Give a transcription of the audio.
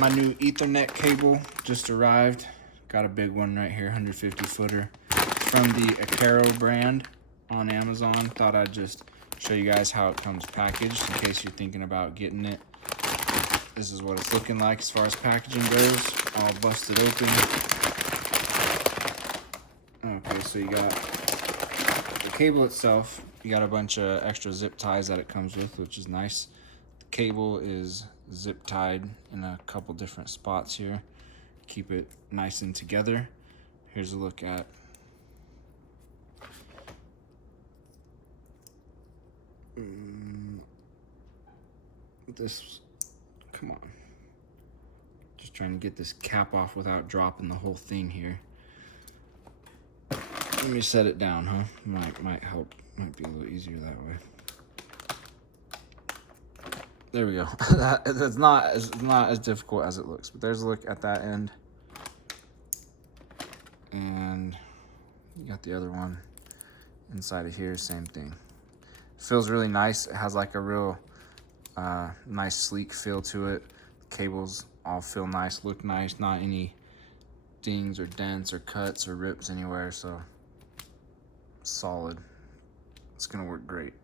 My new Ethernet cable just arrived. Got a big one right here, 150 footer from the Aqerrow brand on Amazon. Thought I'd just show you guys how it comes packaged in case you're thinking about getting it. This is what it's looking like as far as packaging goes, all busted open. Okay, so you got the cable itself. You got a bunch of extra zip ties that it comes with, which is nice. The cable is zip tied in a couple different spots here. Keep it nice and together. Here's a look at this. Come on. Just trying to get this cap off without dropping the whole thing here. Let me set it down, huh? Might help. Might be a little easier that way. There we go. It's not as difficult as it looks. But there's a look at that end. And you got the other one inside of here, same thing. Feels really nice. It has like a real nice sleek feel to it. The cables all feel nice, look nice, not any dings or dents or cuts or rips anywhere, so solid. It's gonna work great.